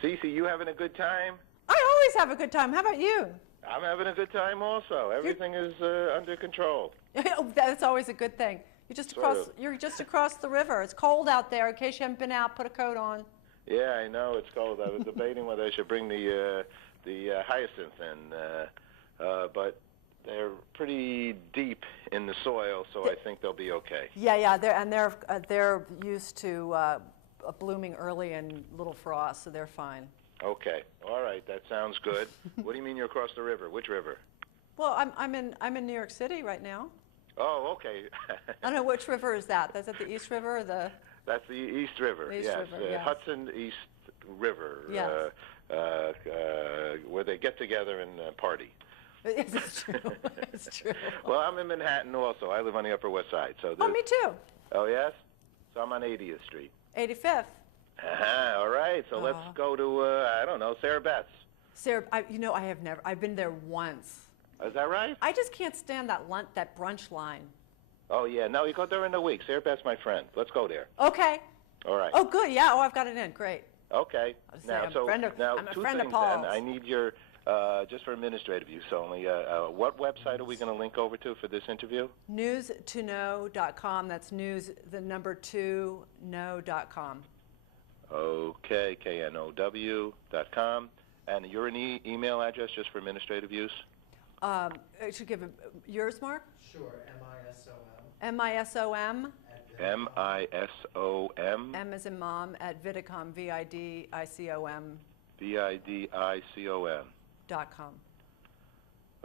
Ceci, you having a good time? I always have a good time. How about you? I'm having a good time also. Everything is under control. That's always a good thing. Sort of. You're just across the river. It's cold out there. In case you haven't been out, put a coat on. Yeah, I know it's cold. I was debating whether I should bring the hyacinth in, but they're pretty deep in the soil, so I think they'll be okay. Yeah. They're used to blooming early in little frost, so they're fine. Okay, all right, that sounds good. What do you mean you're across the river? Which river? Well, I'm in New York City right now. Oh, okay. I don't know which river is that. Is that the East River or the? That's the East River. The East yes, River, yes. Hudson East River. Yes. Where they get together and party. It's true. It's true. Well, I'm in Manhattan also. I live on the Upper West Side. So Oh, me too. Oh, yes? So I'm on 80th Street. 85th. All right. So let's go to, I don't know, Sarah Beth's. Sarah, I've been there once. Is that right? I just can't stand that brunch line. Oh, yeah. No, you go during the week. Sarah Beth's my friend. Let's go there. Okay. All right. Oh, good. Yeah. Oh, I've got it in. Great. Okay. I'm a friend of two things Paul's. then. I need your, just for administrative use only, what website are we going to link over to for this interview? News2know.com. That's news, the number 2, know.com. Okay, know.com. And your email address just for administrative use? I should give yours, Mark? Sure, M-I-S-O-M. M-I-S-O-M. M-I-S-O-M. M as in mom at Vidicom, V-I-D-I-C-O-M. V-I-D-I-C-O-M. .com.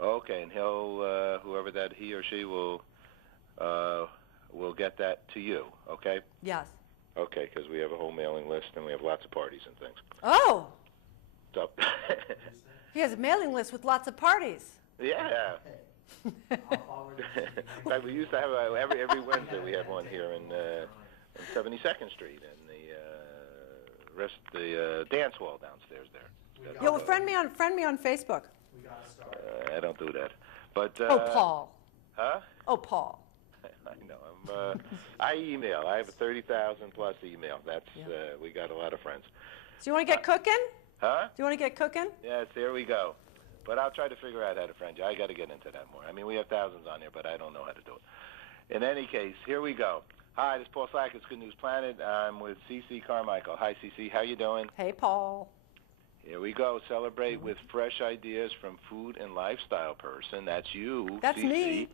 Okay, and he'll, whoever that he or she will get that to you, okay? Yes. Okay, because we have a whole mailing list and we have lots of parties and things. Oh! So, He has a mailing list with lots of parties. yeah. I'll forward it to you. In fact, we used to have every Wednesday we had one here in 72nd Street and the dance hall downstairs there. Yo, well, friend me on Facebook. We got to start. I don't do that, but Oh, Paul. Huh? Oh, Paul. I know. I email. I have 30,000 plus email. That's we got a lot of friends. So you want to get cooking? Huh? Do you want to get cooking? Yes, there we go. But I'll try to figure out how to friend you. I got to get into that more. I mean, we have thousands on here, but I don't know how to do it. In any case, here we go. Hi, this is Paul Slack. It's Good News Planet. I'm with Ceci Carmichael. Hi, Ceci. How you doing? Hey, Paul. Here we go. Celebrate with fresh ideas from food and lifestyle person. That's you, That's Ceci. me.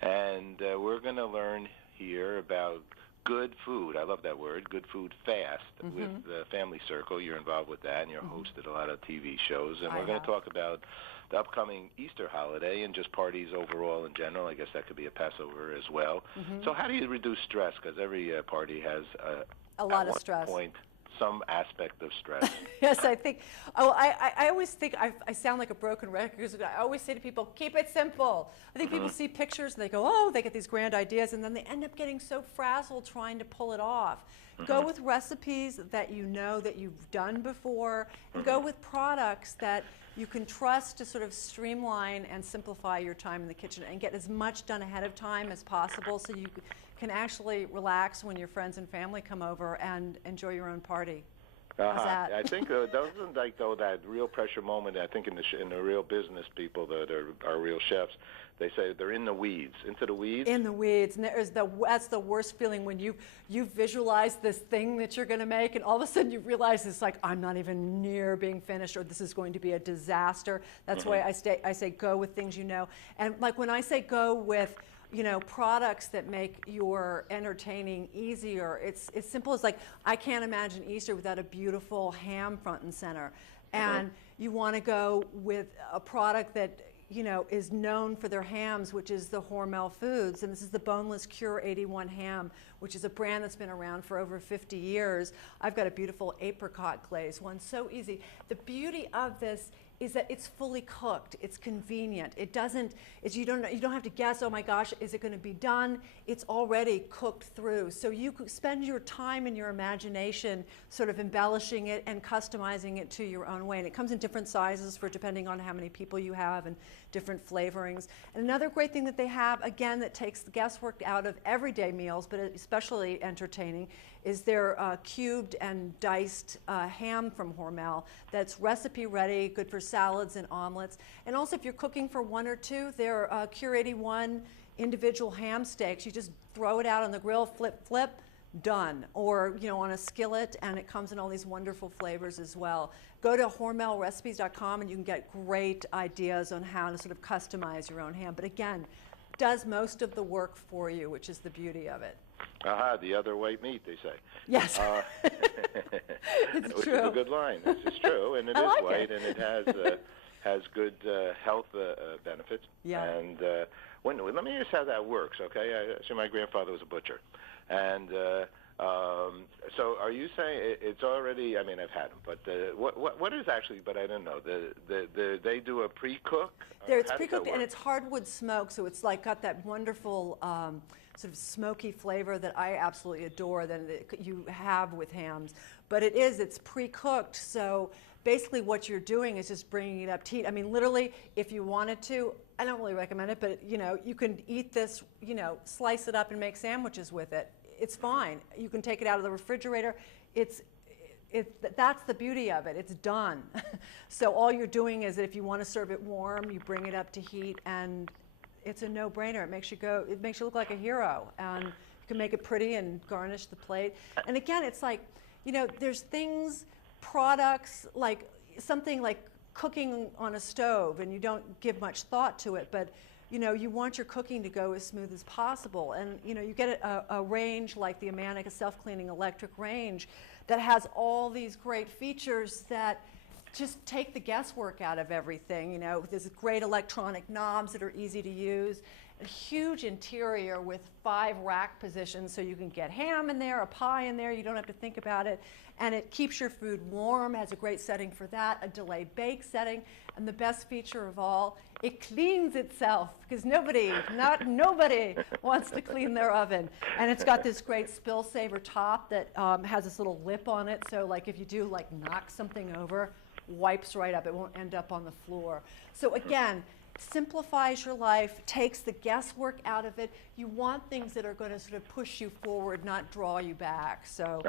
And we're going to learn here about good food. I love that word, good food fast, with the Family Circle. You're involved with that, and you're hosted a lot of TV shows. And we're going to talk about the upcoming Easter holiday and just parties overall in general. I guess that could be a Passover as well. So how do you reduce stress? Because every party has A lot at of one stress. point, some aspect of stress. Yes, I think. Oh, I always think I sound like a broken record because I always say to people, keep it simple. I think people see pictures and they go, oh, they get these grand ideas, and then they end up getting so frazzled trying to pull it off. Go with recipes that you know that you've done before, and go with products that you can trust to sort of streamline and simplify your time in the kitchen and get as much done ahead of time as possible so you can actually relax when your friends and family come over and enjoy your own party. How's that? I think doesn't like though that real pressure moment. I think in the real business people that are real chefs, they say they're in the weeds, into the weeds. In the weeds, and that's the worst feeling when you visualize this thing that you're going to make, and all of a sudden you realize it's like I'm not even near being finished, or this is going to be a disaster. That's why I say go with things you know, and like when I say go with products that make your entertaining easier. It's as simple as like, I can't imagine Easter without a beautiful ham front and center. And you want to go with a product that, is known for their hams, which is the Hormel Foods. And this is the Boneless Cure 81 ham, which is a brand that's been around for over 50 years. I've got a beautiful apricot glaze one, so easy. The beauty of this is that it's fully cooked. It's convenient. It doesn't, you don't have to guess, oh my gosh, is it going to be done? It's already cooked through. So you could spend your time and your imagination sort of embellishing it and customizing it to your own way. And it comes in different sizes for depending on how many people you have and different flavorings. And another great thing that they have, again, that takes the guesswork out of everyday meals, but especially entertaining, is their cubed and diced ham from Hormel that's recipe ready, good for salads and omelets. And also if you're cooking for one or two, their Cure 81 individual ham steaks, you just throw it out on the grill, flip, flip, done. Or on a skillet, and it comes in all these wonderful flavors as well. Go to hormelrecipes.com and you can get great ideas on how to sort of customize your own ham. But again, does most of the work for you, which is the beauty of it. Aha, the other white meat, they say. Yes. It's which true. is a good line. This is true, and it I is like white, it. and it has good health benefits. Yeah. And let me just how that works, okay? So my grandfather was a butcher, and so are you saying it's already? I mean, I've had them, but what is actually? But I don't know. They do a pre-cook. It's pre-cooked and it's hardwood smoke, so it's like got that wonderful sort of smoky flavor that I absolutely adore that you have with hams. But it's pre-cooked, so basically what you're doing is just bringing it up to heat. I mean, literally, if you wanted to, I don't really recommend it, but you can eat this, slice it up and make sandwiches with it. It's fine. You can take it out of the refrigerator. That's the beauty of it. It's done. So all you're doing is that if you want to serve it warm, you bring it up to heat, and it's a no-brainer. It makes you look like a hero, and you can make it pretty and garnish the plate. And again, it's like, there's products like something like cooking on a stove, and you don't give much thought to it, but you want your cooking to go as smooth as possible. And you get a range like the Amanica self-cleaning electric range that has all these great features that just take the guesswork out of everything. There's great electronic knobs that are easy to use, a huge interior with 5 rack positions so you can get ham in there, a pie in there, you don't have to think about it. And it keeps your food warm, has a great setting for that, a delay bake setting, and the best feature of all, it cleans itself, because nobody wants to clean their oven. And it's got this great spill saver top that has this little lip on it, so like if you do knock something over, wipes right up. It won't end up on the floor. So again, simplifies your life, takes the guesswork out of it. You want things that are going to sort of push you forward, not draw you back. So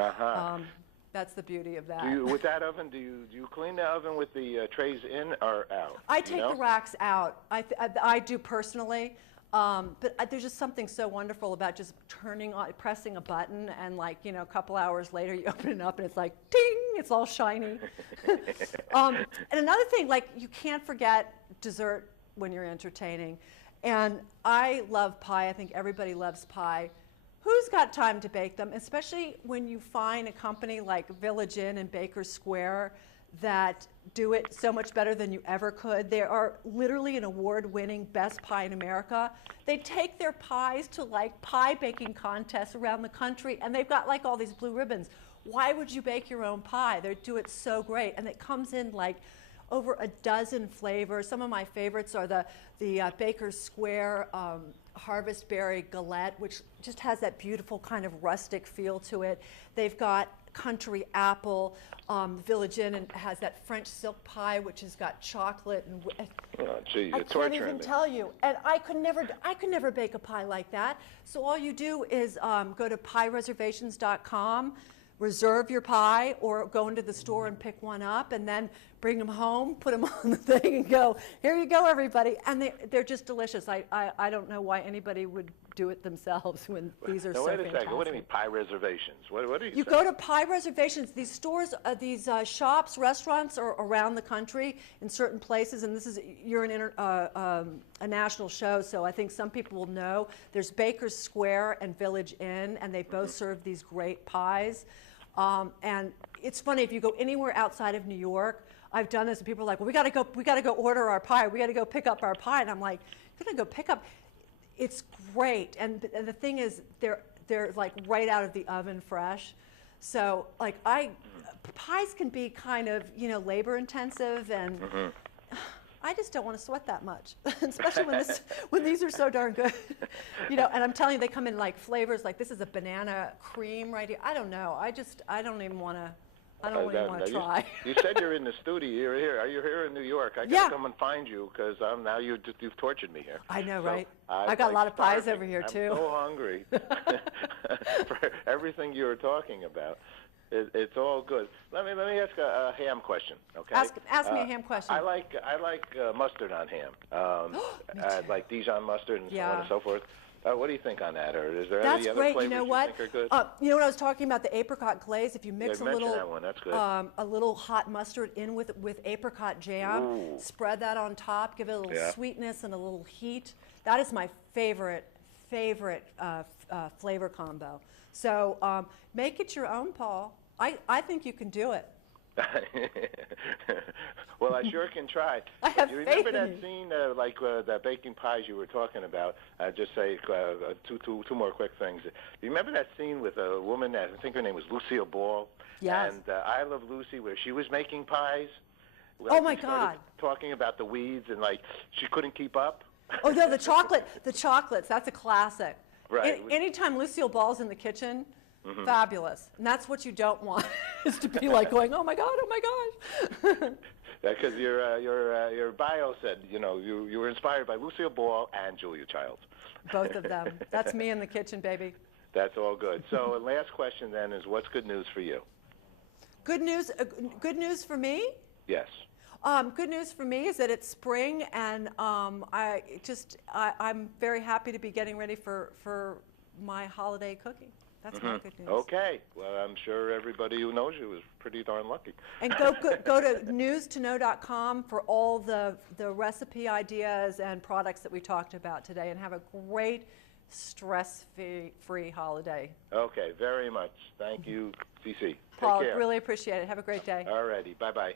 that's the beauty of that. With that oven, do you clean the oven with the trays in or out? I take the racks out. I do personally. But there's just something so wonderful about just pressing a button, and a couple hours later you open it up and it's like, ding, it's all shiny. And another thing, you can't forget dessert when you're entertaining. And I love pie. I think everybody loves pie. Who's got time to bake them? Especially when you find a company like Village Inn and Baker's Square that do it so much better than you ever could. They are literally an award-winning best pie in America. They take their pies to pie baking contests around the country, and they've got all these blue ribbons. Why would you bake your own pie? They do it so great, and it comes in over a dozen flavors. Some of my favorites are the Baker's Square Harvest Berry Galette, which just has that beautiful kind of rustic feel to it. They've got country apple. Village Inn has that French silk pie, which has got chocolate and. Oh, gee, I can't even tell you. And I could never bake a pie like that. So all you do is go to piereservations.com, reserve your pie, or go into the store and pick one up, and then bring them home, put them on the thing, and go, here you go, everybody. And they're just delicious. I don't know why anybody would do it themselves when these are so fantastic. Wait a second. What do you mean, pie reservations? What are you saying? You go to Pie Reservations. These stores, these shops, restaurants are around the country in certain places, and you're a national show, so I think some people will know. There's Baker's Square and Village Inn, and they both serve these great pies. And it's funny, if you go anywhere outside of New York, I've done this, and people are like, well, we got to go order our pie. We got to go pick up our pie. And I'm like, you're going to go pick up? It's great. And the thing is, they're right out of the oven fresh. So pies can be kind of, labor intensive, and I just don't want to sweat that much, especially when these are so darn good. You know, and I'm telling you, they come in like flavors, like this is a banana cream right here. I don't know. I don't even want to. I don't even want to try. You said you're in the studio. You're here. Are you here in New York? I gotta come and find you because now you've tortured me here. I know, so right? I got a lot of pies over here too. I'm so hungry for everything you were talking about. It's all good. Let me ask a ham question, okay? Ask me a ham question. I like mustard on ham. Like Dijon mustard and so on and so forth. What do you think on that? Or is there any other flavors you think are good? You know what I was talking about, the apricot glaze? If you mix that one. That's good. A little hot mustard in with apricot jam, spread that on top, give it a little sweetness and a little heat. That is my favorite flavor combo. So make it your own, Paul. I think you can do it. Well, I sure can try. I have you faith remember in that you. scene, like the baking pies you were talking about? Just say two more quick things. You remember that scene with a woman, I think her name was Lucille Ball? Yes. And I Love Lucy, where she was making pies. Oh, my God. Talking about the weeds and, like, she couldn't keep up. Oh, no, the chocolates, that's a classic. Right. Anytime Lucille Ball's in the kitchen, fabulous. And that's what you don't want, is to be like going, oh my God, oh my gosh. Because your bio said, you know, you were inspired by Lucille Ball and Julia Childs. Both of them. That's me in the kitchen, baby. That's all good. So last question then is, what's good news for you? Good news for me? Yes. Good news for me is that it's spring, and I'm very happy to be getting ready for my holiday cooking. That's my good news. Okay. Well, I'm sure everybody who knows you is pretty darn lucky. And go to newstoKnow.com for all the recipe ideas and products that we talked about today, and have a great stress-free holiday. Okay, very much. Thank you, Ceci. Paul, Take care. really appreciate it. Have a great day. All righty. Bye-bye.